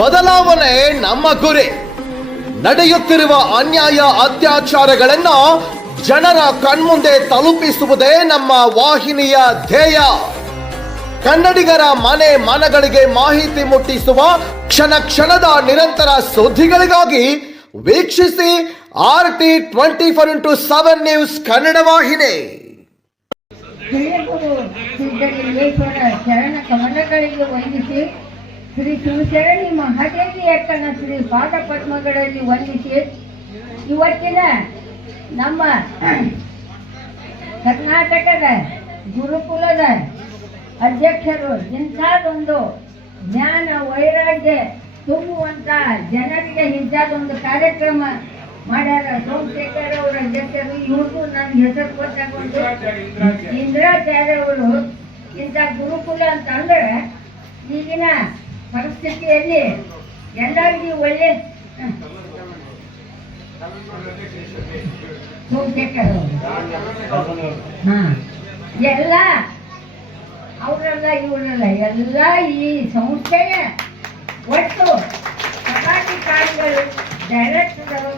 ಬದಲಾವಣೆ ನಮ್ಮ ಗುರಿ. ನಡೆಯುತ್ತಿರುವ ಅನ್ಯಾಯ ಅತ್ಯಾಚಾರಗಳನ್ನು ಜನರ ಕಣ್ಮುಂದೆ ತಲುಪಿಸುವುದೇ ನಮ್ಮ ವಾಹಿನಿಯ ಧ್ಯೇಯ. ಕನ್ನಡಿಗರ ಮನೆ ಮನಗಳಿಗೆ ಮಾಹಿತಿ ಮುಟ್ಟಿಸುವ ಕ್ಷಣ ಕ್ಷಣದ ನಿರಂತರ ಸುದ್ದಿಗಳಿಗಾಗಿ ವೀಕ್ಷಿಸಿ RT24x7 ನ್ಯೂಸ್ ಕನ್ನಡ ವಾಹಿನಿ. ಸಿದ್ದಲಿಂಗೇಶ್ವರ ಚರಣ ಕಮಲಗಳಿಗೆ ವಂದಿಸಿ, ಶ್ರೀ ಶಿವಶರಣಿ ಮಹಾದೇವಿ ಅಕ್ಕನ ಶ್ರೀ ಪಾದ ಪದ್ಮಗಳಲ್ಲಿ ವಂದಿಸಿ, ಇವತ್ತಿನ ನಮ್ಮ ಕರ್ನಾಟಕದ ಗುರುಕುಲದ ಅಧ್ಯಕ್ಷರು ಇಂಥದೊಂದು ಜ್ಞಾನ ವೈರಾಗ್ಯ ತುಂಬುವಂತ ಜನರಿಗೆ ಇಂಥದೊಂದು ಕಾರ್ಯಕ್ರಮ ಮಾಡ್ಯಾರ. ಸೋಮಶೇಖರ್ ಅವರ ಅಧ್ಯಕ್ಷರು, ಇವ್ರಿಗೂ ನನ್ನ ಹೆಸರು ಕೊಟ್ಟಾಗೊಂಡು ಇಂದ್ರಾಚಾರ್ಯ ಅವರು. ಇಂಥ ಗುರುಕುಲ ಅಂತ ಅಂದ್ರೆ ಈಗಿನ ಪರಿಸ್ಥಿತಿಯಲ್ಲಿ ಎಲ್ಲರಿಗೂ ಒಳ್ಳೆ ಸೋಮಶೇಖರ್ ಅವರು ಎಲ್ಲ ಅವರೆಲ್ಲ ಇವರೆಲ್ಲ ಎಲ್ಲ ಈ ಸಂಸ್ಥೆಯ ಒಟ್ಟು ಪದಾಧಿಕಾರಿಗಳು, ಡೈರೆಕ್ಟರ್ಗಳು,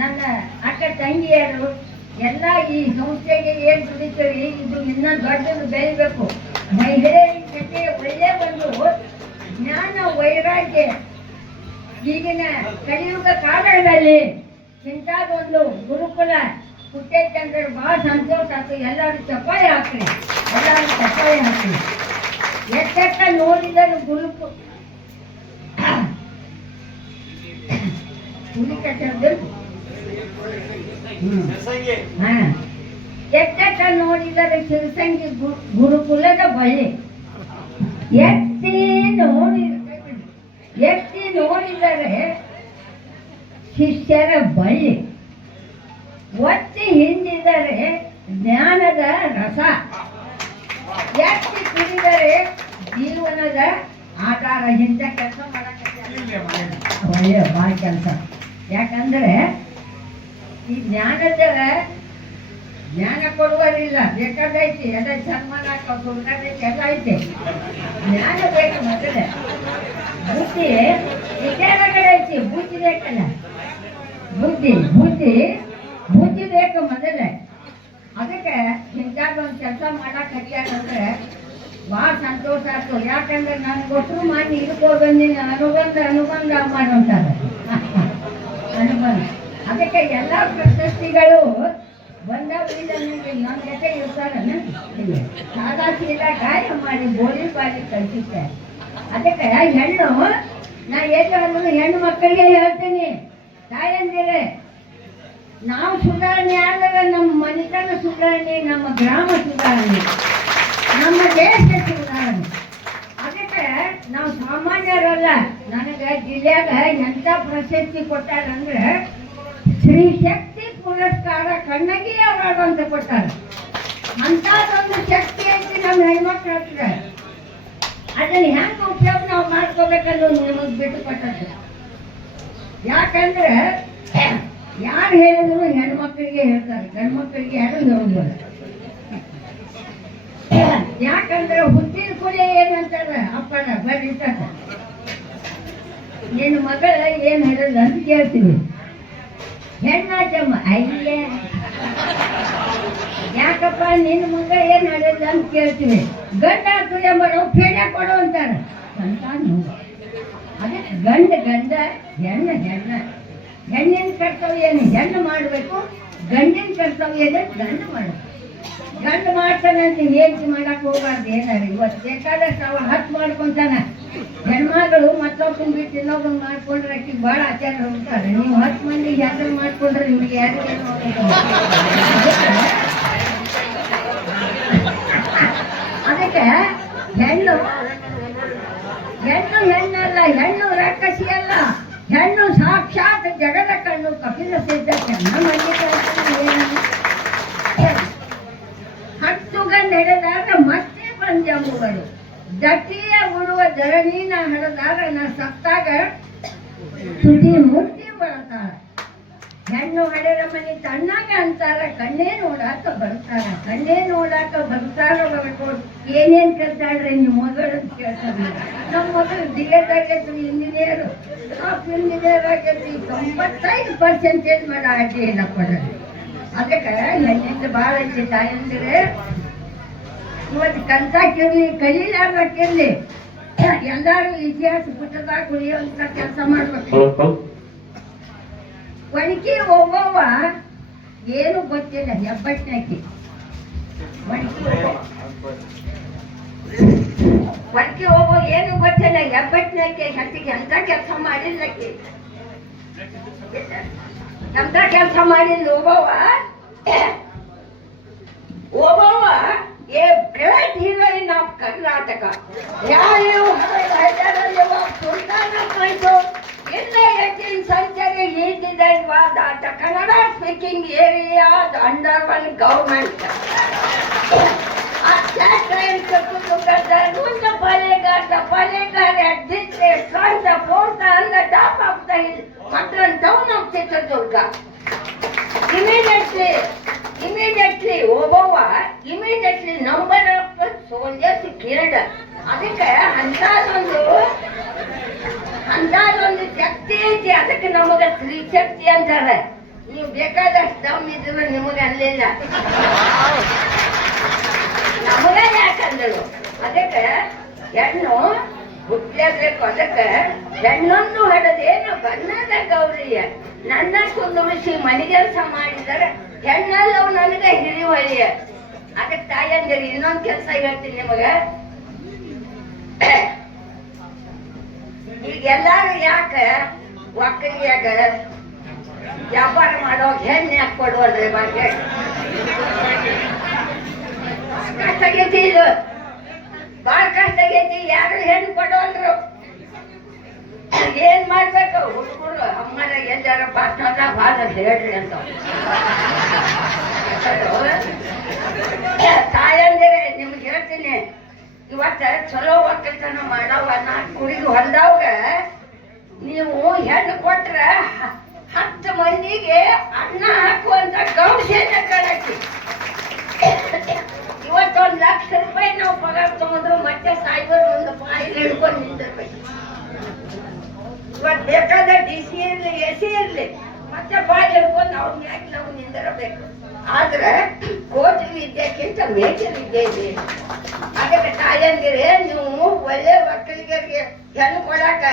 ನನ್ನ ಅಕ್ಕ ತಂಗಿಯರು ಎಲ್ಲ ಈ ಸಂಸ್ಥೆಗೆ ಏನು ದುಡಿತೀವಿ, ಇದು ಇನ್ನೂ ದೊಡ್ಡದು ಬೆಳಿಬೇಕು. ಮಹಿಳೆಯರ ಜೊತೆ ಒಳ್ಳೆ ಒಂದು ಜ್ಞಾನ ವೈರಾಗ್ಯ ಈಗಿನ ಕಲಿಯುಗ ಕಾಲದಲ್ಲಿ ಇಂಥದ್ದೊಂದು ಗುರುಕುಲ ಹುಟ್ಟೈತಂದ್ರೆ ಭಾಳ ಸಂತೋಷ ಆಯ್ತು. ಎಲ್ಲರೂ ಚಪ್ಪಾಳೆ ಹಾಕ್ರಿ, ಎಲ್ಲರೂ ಚಪ್ಪಾಳೆ ಹಾಕ್ರಿ. ಎಷ್ಟೆಷ್ಟ ನೋಡಿದರು ಗುರುಕು ಎಷ್ಟೆಷ್ಟ ನೋಡಿದರೆ ಶಿವಸಂಗಿ ಗುರುಕುಲದ ಬಳಿ, ಎತ್ತಿ ನೋಡಿದರೆ ಶಿಷ್ಯರ ಬಳಿ, ಒತ್ತಿ ಹಿಂಡಿದರೆ ಜ್ಞಾನದ ರಸ, ಎತ್ತಿ ಕುಡಿದರೆ ಜೀವನದ ಆಧಾರ. ಇಂಥ ಕೆಲಸ ಒಳ್ಳೆಯ ಭಾಳ ಕೆಲಸ. ಯಾಕಂದ್ರೆ ಈ ಜ್ಞಾನ ಕೊಡುವರಿಲ್ಲ, ಬೇಕಾದೈತಿ, ಎಲ್ಲ ಸನ್ಮಾನ ಕೊಡೋದೈತಿ, ಎಲ್ಲ ಐತಿ. ಜ್ಞಾನ ಬೇಕು ಮೊದಲೇ. ಬುದ್ಧಿ ವಿಚಾರಗಳು ಐತಿ, ಬುದ್ಧಿ ಬೇಕಲ್ಲ, ಬುದ್ಧಿ ಬೇಕು ಮೊದಲೇ. ಅದಕ್ಕೆ ಇಂಥದ್ದೊಂದು ಕೆಲಸ ಮಾಡಕ್ ಹಚ್ಚಾರಂದ್ರೆ ಭಾಳ ಸಂತೋಷ ಆಯ್ತು. ಯಾಕಂದ್ರೆ ನಾನು ಕೊಟ್ಟರು ಮಾಡಿ ಇಟ್ಕೋಬಂದಿನಿ, ಅನುಬಂಧ ಮಾಡೋಂತಾರೆ ಅನುಬಂಧ. ಅದಕ್ಕೆ ಎಲ್ಲ ಪ್ರಶಸ್ತಿಗಳು ಬಂದವರಿಂದ ನಮ್ಮ ಜೊತೆ ಇರ್ತಾರೆ. ಸಾದಾ ಸೀದಾ ಗಾಯ ಮಾಡಿ ಗೋಲಿ ಬಾರಿ ಕಳಿಸುತ್ತೆ. ಅದಕ್ಕೆ ಹೆಣ್ಣು, ನಾ ಏನು ಹೆಣ್ಣು ಮಕ್ಕಳಿಗೆ ಹೇಳ್ತೀನಿ, ತಾಯಂದಿರೆ, ನಾವು ಸುಧಾರಣೆ ಆದಾಗ ನಮ್ಮ ಮನೆತನ ಸುಧಾರಣೆ, ನಮ್ಮ ಗ್ರಾಮ ಸುಧಾರಣೆ, ನಮ್ಮ ದೇಶ ಸುಧಾರಣೆ. ಅದಕ್ಕೆ ನಾವು ಸಾಮಾನ್ಯರಲ್ಲ. ನನಗೆ ಜಿಲ್ಲೆಯಾಗ ಎಂಥ ಪ್ರಶಸ್ತಿ ಕೊಟ್ಟಾರಂದ್ರೆ ಶ್ರೀ ಶಕ್ತಿ ಪುರಸ್ಕಾರ ಕಣ್ಣಗಿ ಅವಾರ್ಡ್ ಅಂತ ಕೊಟ್ಟಾರ. ಅಂಥದ್ದೊಂದು ಶಕ್ತಿ ಐತಿ ನಮ್ಮ ಹೆಣ್ಮಕ್ಳ ಹತ್ರ. ಅದನ್ನು ಹೆಂಗೆ ಉಪಯೋಗ ನಾವು ಮಾಡ್ಕೋಬೇಕನ್ನೋದು ನಿಮಗೆ ಬಿಟ್ಟು ಕೊಟ್ಟದ್ದು. ಯಾಕಂದ್ರೆ ಯಾರು ಹೇಳಿದ್ರು ಹೆಣ್ಮಕ್ಳಿಗೆ ಹೇಳ್ತಾರೆ, ಗಂಡ್ಮಕ್ಳಿಗೆ ಯಾರು ಹೇಳೋದಿಲ್ಲ. ಯಾಕಂದ್ರೆ ಹುಟ್ಟಿದ ಕೂಡಲೇ ಏನಂತಾರ, ಅಪ್ಪನ ಬರೀತಾರ, ನಿನ್ನ ಮಗಳ ಏನ್ ಹೇಳಲ್ಲ ಅಂತ ಕೇಳ್ತೀವಿ. ಹೆಣ್ಣಾಚಮ್ಮ, ಅಯ್ಯ ಯಾಕಪ್ಪ ನಿನ್ನ ಮಗ ಏನ್ ಹೇಳಲ್ಲ ಅಂತ ಕೇಳ್ತೀವಿ. ಗಂಡ ತುಳಿಯ ಮಾಡೋ ಪೇಡ ಕೊಡೋ ಅಂತಾರ. ಅದಕ್ಕೆ ಗಂಡ ಹೆಣ್ಣಿನ ಕರ್ತವ್ಯ ಏನು ಹೆಣ್ಣು ಮಾಡಬೇಕು, ಗಂಡಿನ ಕರ್ತವ್ಯ ಏನು ಗಂಡು ಮಾಡಬೇಕು. ಗಂಡು ಮಾಡ್ತಾನಂತ ಹೇಗೆ ಮಾಡಕ್ ಹೋಗ್ಬಾರ್ದು. ಏನಾರ ಇವತ್ತು ಬೇಕಾದಷ್ಟು ಅವ ಹತ್ತು ಮಾಡ್ಕೊಂತಾನ. ಹೆಣ್ಮಗಳು ಮತ್ತೊಬ್ಬನ ಬಿಟ್ಟು ಇನ್ನೊಬ್ಬನ ಮಾಡ್ಕೊಂಡ್ರೆ ಆಕಿಗೆ ಭಾಳ ಆಚಾರ ಹೋಗ್ತಾರೆ. ನೀವು 10 ಮಂದಿ ಹೆಸರು ಮಾಡ್ಕೊಂಡ್ರೆ ನಿಮ್ಗೆ ಯಾರಿಗೇನು ಅದಕ್ಕೆ ಹೆಣ್ಣಲ್ಲ, ಹೆಣ್ಣು ರಾಕ್ಷಸಿ ಅಲ್ಲ, ಹೆಣ್ಣು ಸಾಕ್ಷಾತ್ ಜಗದ ಕಣ್ಣು ಕಪಿಲ ಸಿದ್ಧ ಚೆನ್ನ ಹತ್ತು ಗಂಡು ಹಿಡಿದಾಗ ಮತ್ತೆ ಪಂಜಂಬುಗಳು ದಟ್ಟಿಯ ಉಳುವ ಧರಣೀನ ಹಡದಾಗ ನಾ ಸತ್ತಾಗ ತುದಿ ಮುಟ್ಟಿ ಬಳತಾಳ. ಹೆಣ್ಣು ಹಡೆದ ಮನೆ ತಣ್ಣಾಗ ಅಂತಾರ, ಕಣ್ಣೇ ನೋಡಾಕ ಬರ್ತಾರ, ಬರ್ಬೇಕು. ಏನೇನ್ ಕೇಳ್ತಾಳ್ರಿ ನಿಮ್ಮ ಮಗಳು ಅಂತ ಕೇಳ್ತಾರೆ. ನಮ್ಮ ಮಗಳು ದಿಗದಾಗೈತು, ಹಿಂದಿನ ಇಂಜಿನಿಯರ್ ಟಾಪ್ ಇಂಜಿನಿಯರ್ ಆಗೈತಿ 95% ಮಾಡ ಅಡ್ಡಿ ಇಲ್ಲ ಕೊಡ್ರಿ. ಅದಕ್ಕೆ ಹೆಣ್ಣಿಂದ ಭಾಳ ಐತಿ ತಾಯಂದ್ರೆ ಇವತ್ತು ಕಲ್ತಾಕಿರ್ಲಿ ಕಲೀಲಾರ್ದಕ್ಕಿರ್ಲಿ ಎಲ್ಲಾರು ಇತಿಹಾಸ ಪುಸ್ತಕದಾಗ ಉಳಿಯುವಂತ ಕೆಲಸ ಮಾಡ್ಬೇಕು. ಒಣಕಿ ಒಬ್ಬವ ಏನು ಗೊತ್ತಿಲ್ಲ ಹೆಬ್ಬಟ್ಟಿನಾಕಿ ಒಣಕಿ ಒಬ್ಬ ಏನು ಗೊತ್ತಿಲ್ಲ ಹೆಬ್ಬಟ್ಟಿನಾಕಿ ಹೆಂಡತಿಗೆ ಎಂತ ಕೆಲಸ ಮಾಡಿಲ್ಲಕಿ ಎಂತ ಕೆಲಸ ಮಾಡಿಲ್ಲ ಒಬ್ಬವ ಏ ಗ್ರೇಟ್ ಹೀರೋಯಿನ್ ಆಫ್ ಕರ್ನಾಟಕ ಯಾವ in the 18th century he designed was that the Kannada speaking areas under one government. At that time put together with the Palegar at this day strong the fort on the top of the hill, modern town of Chitradurga. Immediately number of soldiers killed. ಅದಕ್ಕೆ ಅಂದಾಜೊಂದು ಶಕ್ತಿ ಐತಿ, ಅದಕ್ಕೆ ನಮಗೆ ಸ್ತ್ರೀ ಶಕ್ತಿ ಅಂತಾರೆ. ನೀವು ಬೇಕಾದಷ್ಟು ದಮ್ ಇದ್ರೆ ನಿಮಗೆ ಅಲ್ಲಿಲ್ಲ, ನಮಗೆ ಯಾಕಂದರು. ಅದಕ್ಕೆ ಹೆಣ್ಣು ಹುಟ್ಟಲೇಬೇಕು. ಅದಕ್ಕೆ ಹೆಣ್ಣೊಂದು ಹಡದೇನು ಬಣ್ಣದ ಗೌರಿಯ ನನ್ನ ಕುಂದುರಿಸಿ ಮನೆಗೆಲ್ಸ ಮಾಡಿದರೆ ಹೆಣ್ಣಲ್ಲವು ನನಗೆ ಹಿರಿವಳಿಯ. ಅದಕ್ಕೆ ತಾಯಂದಿರಿ ಇನ್ನೊಂದು ಕೆಲಸ ಹೇಳ್ತೀನಿ ನಿಮಗೆ. ಈಗ ಎಲ್ಲಾರು ಯಾಕೆ ಒಕ್ಕಲಿಯಾಗ ವ್ಯಾಪಾರ ಮಾಡೋ ಹೆಣ್ಣು ಯಾಕೆ ಕೊಡುವಲ್ರಿ? ಬಗ್ಗೆ ಕಷ್ಟ ಆಗೈತಿ, ಇದು ಭಾಳ ಕಷ್ಟ ಆಗೈತಿ. ಯಾರು ಹೆಣ್ಣು ಕೊಡುವಲ್ರು. ಏನ್ ಮಾಡ್ಬೇಕು ಹುಡುಗರು? ಅಮ್ಮರ ಎಲ್ಲಾರ ಭಾಷಣ ಭಾಳ ಹೇಳ್ರಿ ಅಂತ ತಾಯಂದಿರೆ ನಿಮ್ಗೆ ಹೇಳ್ತೀನಿ. ಇವತ್ತ ಚಲೋ ಒಕ್ಕಲ್ತನ ಮಾಡವ 4 ಕುರಿಗೆ ಹೊಲ್ದವಾಗ ನೀವು ಹೆಣ್ಣು ಕೊಟ್ರ 10 ಮಂದಿಗೆ ಅನ್ನ ಹಾಕುವಂತ ಗೌಶೇನ ಕಳಕಿ. ಇವತ್ತೊಂದು ₹1,00,000 ನಾವು ಪಗಾರ ತಗೊಂಡ್ರು ಮತ್ತೆ ಸಾಯ್ಬರ್ ಒಂದು ಫೈಲ್ ಹಿಡ್ಕೊಂಡು ನಿಂತಿರ್ಬೇಕು. ಇವತ್ತು ಬೇಕಾದ DC ಇರ್ಲಿ AC ಇರ್ಲಿ ಮತ್ತೆ ಫೈಲ್ ಹಿಡ್ಕೊಂಡು ಅವ್ನ ಯಾಕೆ ನಾವು ನಿಂದಿರಬೇಕು. ಆದ್ರೆ ಕೋಟಿ ವಿದ್ಯೆಕ್ಕಿಂತ ಮೇಕೆ ವಿದ್ಯೆ ಇದೆ. ಅದಕ್ಕೆ ತಾಯಂದಿರೆ ನೀವು ಒಳ್ಳೆ ಒಕ್ಕಲಿಗರಿಗೆ ಹೆಣ್ಣು ಕೊಡಾಕ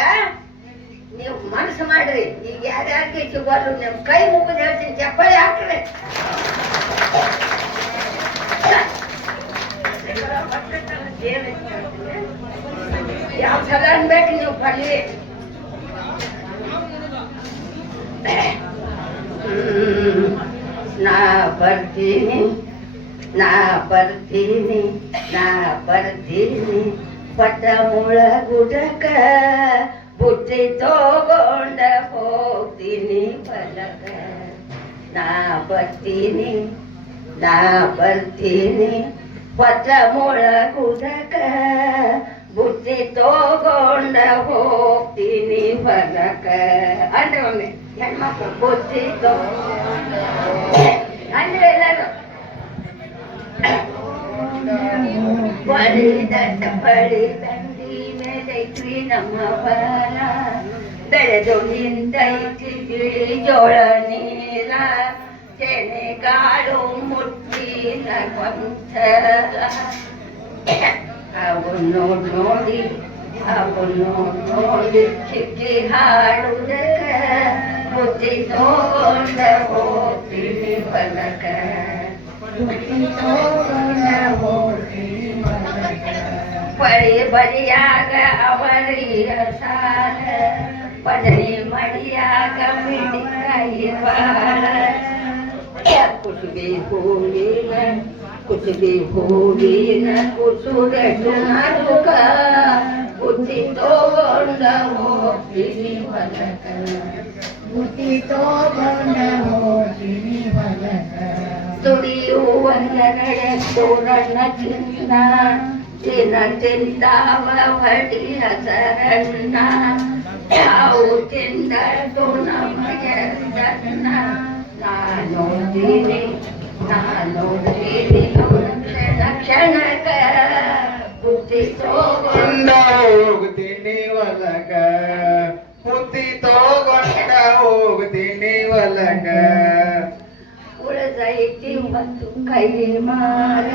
ನೀವು ಮನಸ್ಸು ಮಾಡ್ರಿ. ಈಗ ಯಾರ್ಯಾರಿಗೆ ಸಿಗೋರು ನಿಮ್ ಕೈ ಮುಗಿದು ಹೇಳ್ತೀನಿ, ಚಪ್ಪಳಿ ಹಾಕ್ರಿ. ಯಾವ ಸಲ ಅನ್ಬೇಕು ನೀವು ಪಲ್ಲಿ ನಾ ಬರ್ತೀನಿ ಪಟ್ಟ ಮುಳ ಗುಡಕ ಬುಟ್ಟಿ ತಗೊಂಡ ಹೋಗ್ತೀನಿ ಹೊಲಕ. ನಾ ಬರ್ತೀನಿ ಪಟ್ಟ ಮುಳ ಗುಡಕ ಬುಟ್ಟಿ ತಗೊಂಡ ಹೋಗ್ತೀನಿ ಹೊಲಕ. ಅಂದ್ರೆ ಒಮ್ಮೆ ಹೆಣ್ಮಕ್ಳು ಬುಟ್ಟಿ ತಗೊಂಡ ಅಂದ್ರೆ ಎಲ್ಲರೂ ಬಳಿ ದಂಡಿ ಮೇಲೈತ್ರಿ ನಮ್ಮ ಹೊಲ, ಬೆಳೆದು ನಿಂತೈತಿ ಬಿಳಿ ಜೋಳ ನೀರ, ತೆನೆಗಾಳು ಮುಟ್ಟಿನ ಕೊಂಚಲ. ಅವನು ನೋಡಿ ಚಿಕ್ಕಿ ಹಾಡುದಕ ಬುತ್ತಿ ತಗೊಂಡ ಹೋಗ್ತೀನಿ ಹೊಲಕ. ಬಳಿ ಬಳಿಯಾಗ ಅವರಿಯ ಸಾಲ, ಪದರಿ ಮಡಿಯಾಗ ಮಿಡಿಕಾಯಿ ಬಾಳ. ಕುಸುಬಿ ಹೂವಿನ ಕುಸುರಟ್ಟು ನಡುಕ ಬುತ್ತಿ ತಗೊಂಡ ಹೋಗ್ತೀನಿ ಹೊಲಕ. ತುಡಿಯುವಂದರಳೆತ್ತು ನನ್ನ ಚಿನ್ನ, ತಿಂದಾವ ಹೊಡಿ ಹಸರನ್ನ. ಯಾವ ತಿಂದದ್ದು ನಮಗೆ ಜನ್ನ. ನಾನೋಡ್ತೀನಿ ಕ್ಷಣಕ ಬುದ್ಧಿ ತಗೊಂಡ ಹೋಗ್ತೀನಿ ಹೊಲಕ. ತೋಗೊಂಡ ಹೋಗ್ತೀನಿ ಹೊಲಕ ಉಳಿದೈತಿ ಒಂದು ಕೈ ಮಾರ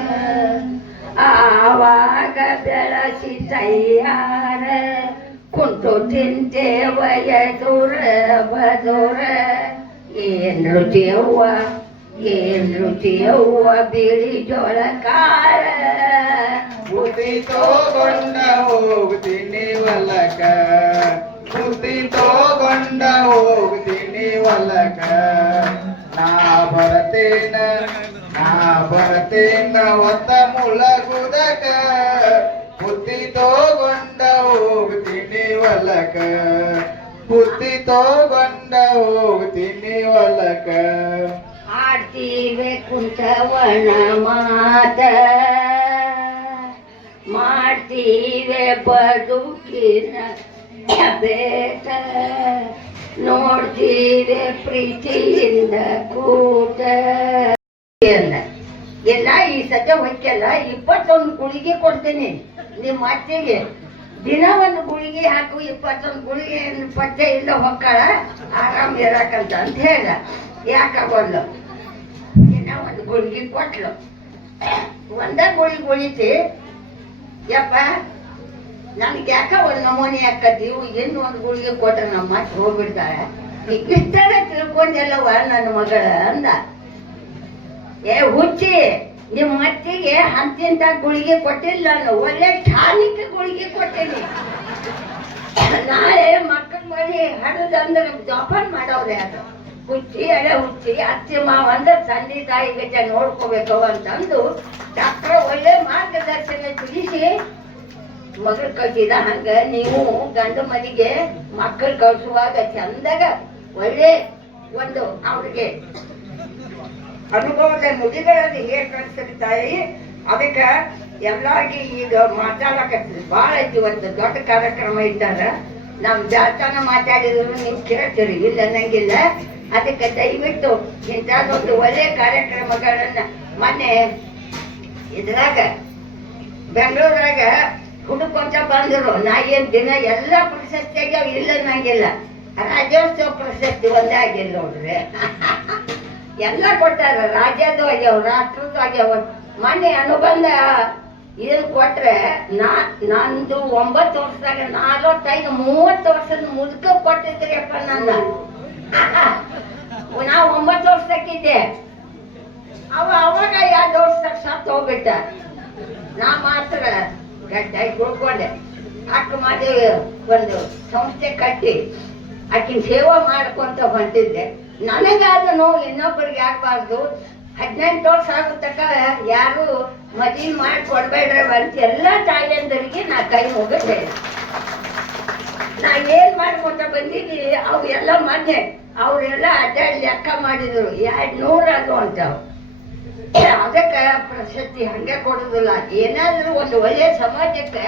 ಆವಾಗ ಬೆಳಸಿ ತಯ್ಯಾರ ಕುಂತು ತಿಂತೇವ ಎದುರ ಬದುರ ಏನ್ ರುಚಿಯವ್ವ ಏನ್ ರುಚಿಯವ್ವ ಬಿಳಿ ಜೋಳ ಕಾಳ ಬುದ್ಧಿ ತೋಗೊಂಡ ಹೋಗ್ತೀನಿ ಹೊಲಕ ಬುದ್ಧಿ ತೋಗೊಂಡ ಹೋಗ್ತೀನಿ ಹೊಲಕ ನಾ ಬರ್ತೇನ ಒತ್ತ ಮುಳಗುದಕ ಬುದ್ಧಿ ತೋಗೊಂಡ ಹೋಗ್ತೀನಿ ಹೊಲಕ ಬುದ್ಧಿ ತೋಗೊಂಡ ಹೋಗ್ತೀನಿ ಹೊಲಕ ಆಡ್ತೀವೆ ಕುಂತವನ ಮಾತ ಮಾಡ್ತೀವೆ ಬದುಕಿನ ಬೇಟ ನೋಡ್ತೀವೆ ಪ್ರೀತಿಯಿಂದ ಕೂಟ ಎಲ್ಲ ಈ ಸದ್ಯ ಹೊಯ್ಕೆಲ್ಲ 21 ಗುಳಿಗೆ ಕೊಡ್ತೀನಿ ನಿಮ್ಮ ಅತ್ತೆಗೆ ದಿನ ಒಂದು ಗುಳಿಗೆ ಹಾಕು 21 ಗುಳಿಗೆ ಪತ್ತೆ ಇಲ್ಲ ಹೊಕ್ಕಾಳ ಆರಾಮ್ ಇರಕಂತ ಅಂತ ಹೇಳ ಯಾಕಾಗೋಲ್ಲ ದಿನ ಒಂದು ಗುಳಿಗೆ ಕೊಟ್ಲು ಒಂದ ಗುಳಿಗೆ ಉಳಿತಿ ಯಪ್ಪ ನನ್ಗೆ ಯಾಕ ಒಂದು ನಮೂನಿ ಹಾಕತ್ತೀವಿ ಇನ್ನು ಒಂದು ಗುಳಿಗೆ ಕೊಟ್ರೆ ನಮ್ಮ ಮಾತು ಹೋಗ್ಬಿಡ್ತಾಳೆ ಇಷ್ಟರ ತಿಳ್ಕೊಂಡೆಲ್ಲವ ನನ್ನ ಮಗಳ ಅಂದ ಏ ಹುಚ್ಚಿ ನಿಮ್ಮ ಮತ್ತಿಗೆ ಅಂತಿಂತ ಗುಳಿಗೆ ಕೊಟ್ಟಿಲ್ಲ ನಾನು ಒಳ್ಳೆ ಠಾನಿಕ್ ಗುಳಿಗೆ ಕೊಟ್ಟೇನಿ ನಾಳೆ ಮಕ್ಕಳ ಮನೆ ಹಡದಂದ್ರೆ ಜೋಪಾನ ಮಾಡವ್ರೆ ಅದು ಹುಚ್ಚಿ ಅಡೆ ಹುಚ್ಚಿ ಅತ್ತಿ ಮಾವ ಅಂದ್ರೆ ತಂದೆ ತಾಯಿ ಗಜ ನೋಡ್ಕೋಬೇಕು ಅಂತಂದು ಡಾಕ್ಟರ್ ಒಳ್ಳೆ ಮಾರ್ಗದರ್ಶನ ತಿಳಿಸಿ ಮಗಳು ಕಳ್ಸಿದ ಹಂಗ ನೀವು ಗಂಡು ಮನೆಗೆ ಮಕ್ಕಳು ಕಳ್ಸುವಾಗ ಚಂದಾಗ ಒಳ್ಳೆ ಒಂದು ಅವ್ರಿಗೆ ಅನುಭವದ ನುಡಿಗಳಲ್ಲಿ ಹೇಗೆ ಕಳಿಸ್ತಾರೆ ತಾಯಿ ಅದಕ್ಕೆ ಎಲ್ಲಾಗಿ ಈಗ ಮಾತಾಡಕತ್ತೀವಿ ಭಾಳ ಐತಿ ಒಂದು ದೊಡ್ಡ ಕಾರ್ಯಕ್ರಮ ಇಟ್ಟಾರ ನಮ್ ಜಾಸ್ತಾನ ಮಾತಾಡಿದ್ರು ನೀವು ಕೇಳ್ತೀರಿ ಇಲ್ಲ ಅನ್ನಂಗಿಲ್ಲ ಅದಕ್ಕೆ ದಯವಿಟ್ಟು ಇಂಥದ್ದೊಂದು ಒಳ್ಳೆ ಕಾರ್ಯಕ್ರಮಗಳನ್ನ ಮೊನ್ನೆ ಇದ್ರಾಗ ಬೆಂಗಳೂರಾಗ ಹುಡುಕೊಂತ ಬಂದರು ನಾ ಏನ್ ದಿನ ಎಲ್ಲ ಪ್ರಶಸ್ತಿಯಾಗ ಇಲ್ಲ ಅನ್ನಂಗಿಲ್ಲ ರಾಜ್ಯೋತ್ಸವ ಪ್ರಶಸ್ತಿ ಒಂದೇ ಆಗಿಲ್ಲ ನೋಡ್ರಿ ಎಲ್ಲ ಕೊಟ್ಟಾರ ರಾಜ್ಯದ್ದು ಆಗ್ಯಾವ ರಾಷ್ಟ್ರದ್ದು ಆಗ್ಯಾವ ಮೊನ್ನೆ ಅನುಬಂಧ ಇದನ್ ಕೊಟ್ರೆ ನಂದು 9 ವರ್ಷದಾಗ 45 30 ವರ್ಷದ ಮುದುಕ ಕೊಟ್ಟಿದ್ರಿಯಪ್ಪ ನನ್ನ ನಾ 9 ವರ್ಷಕ್ಕಿದ್ದೆ ಅವಾಗ 2 ವರ್ಷದಾಗ ಸತ್ತು ಹೋಗ್ಬಿಟ್ಟ ನಾ ಮಾತ್ರ ಗಟ್ಟಾಗಿ ಉಳ್ಕೊಂಡೆ ಅಕ್ಕ ಮಾಡಿ ಒಂದು ಸಂಸ್ಥೆ ಕಟ್ಟಿ ಆಕಿನ ಸೇವಾ ಮಾಡ್ಕೊಂತ ಹೊಂಟಿದ್ದೆ ನನಗಾದ ನೋವು ಇನ್ನೊಬ್ಬರಿಗೆ ಆಗ್ಬಾರ್ದು 18 ವರ್ಷ ಆಗತಕ್ಕ ಯಾರು ಮದುವೆ ಮಾಡಿ ಕೊಡ್ಬೇಡ್ರೆ ಅಂತ ಎಲ್ಲ ತಾಯಿಯಂದರಿಗೆ ನಾ ಕೈ ಮುಗಿದ್ದೆ ನಾ ಏನ್ ಮಾಡ್ಕೊಂತ ಬಂದಿದ್ದೀನಿ ಅವು ಎಲ್ಲ ಮೊನ್ನೆ ಅವರೆಲ್ಲ ಅಡ್ಡಾಡಿ ಲೆಕ್ಕ ಮಾಡಿದ್ರು 200 ಅದು ಅಂತಾವ್ ಅದಕ್ಕೆ ಪ್ರಶಸ್ತಿ ಹಂಗೆ ಕೊಡುದಿಲ್ಲ ಏನಾದ್ರೂ ಒಂದು ಒಳ್ಳೆ ಸಮಾಜಕ್ಕೆ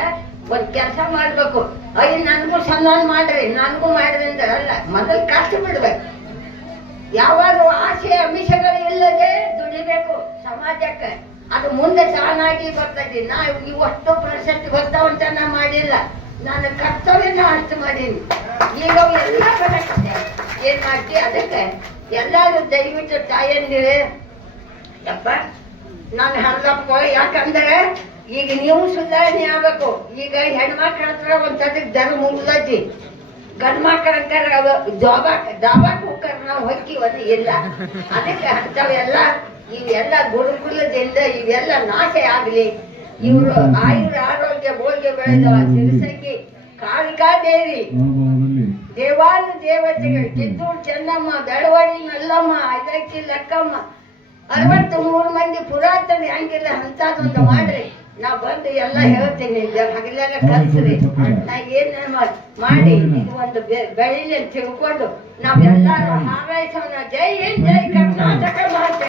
ಒಂದ್ ಕೆಲಸ ಮಾಡ್ಬೇಕು ಅಯ್ಯ ನನ್ಗೂ ಸನ್ಮಾನ ಮಾಡ್ರಿ ನನ್ಗೂ ಮಾಡಿದ್ರಿಂದ ಅಲ್ಲ ಮೊದಲು ಕಷ್ಟ ಬಿಡ್ಬೇಕು ಯಾವಾಗ ಆಸೆ ಅಮಿಷಗಳು ಇಲ್ಲದೆ ದುಡಿಬೇಕು ಸಮಾಜಕ್ಕೆ ಅದು ಮುಂದೆ ತಾನಾಗಿ ಬರ್ತದೆ ನಾ ಇವಷ್ಟು ಪ್ರಶಸ್ತಿ ಬರ್ತಾವಂತ ನಾ ಮಾಡಿಲ್ಲ ನಾನು ಕರ್ತವ್ಯನ ಅಷ್ಟು ಮಾಡೀನಿ ಈಗ ಎಲ್ಲ ಬರಕತ್ತೆ ಏನ್ ಮಾಡ್ತಿ ಅದಕ್ಕೆ ಎಲ್ಲಾರು ದಯವಿಟ್ಟು ತಾಯಂದಿರೆ ಯಪ್ಪ ನಾನು ಹರ್ದಪ್ಪ ಯಾಕಂದ್ರೆ ಈಗ ನೀವು ಸುಧಾರಣೆ ಆಗ್ಬೇಕು ಈಗ ಹೆಣ್ಮಕ್ಳ ಹತ್ರ ಒಂದ್ಸತಿ ಧರ್ಮ ಮುಗ್ದೈತಿ ಗಂಡ್ ಮಕ್ಕಳಂತಾರ ದಾಬಾಕ್ ಹೋಗ್ತಾರ ನಾವು ಹೊಕ್ಕಿವದು ಇಲ್ಲ ಅದಕ್ಕೆ ಅಂಥವೆಲ್ಲ ಇವೆಲ್ಲ ಗುರುಕುಲದಿಂದ ಇವೆಲ್ಲ ನಾಶ ಆಗ್ಲಿ ಇವರು ಆರೋಗ್ಯ ಭೋಗ್ಯ ಬೆಳೆದವ ಸಿರಿಸಂಗಿ ಕಾಳಿಕಾದೇವಿ ದೇವಾನು ದೇವತೆಗಳು ಕಿತ್ತೂರು ಚೆನ್ನಮ್ಮ ಬೆಳವಡಿ ಮಲ್ಲಮ್ಮ ಐದಕ್ಕಿ ಲಕ್ಕಮ್ಮ 63 ಮಂದಿ ಪುರಾತನ ಹಂಗಿಲ್ಲ ಅಂತದೊಂದು ಮಾಡ್ರಿ ನಾ ಬಂದು ಎಲ್ಲ ಹೇಳ್ತೀನಿ ಹಗಲೆಲ್ಲ ಕಲ್ಸ್ರಿ ನಾ ಏನ್ ಮಾಡಿ ಒಂದು ಬೆಳಿಲಿ ಅಂತ ತಿಳ್ಕೊಂಡು ನಾವೆಲ್ಲರೂ ಹಾರೈಸೋಣ ಜೈ ಹಿಂದ್ ಜೈ ಕರ್ನಾಟಕ ಮಾತೆ.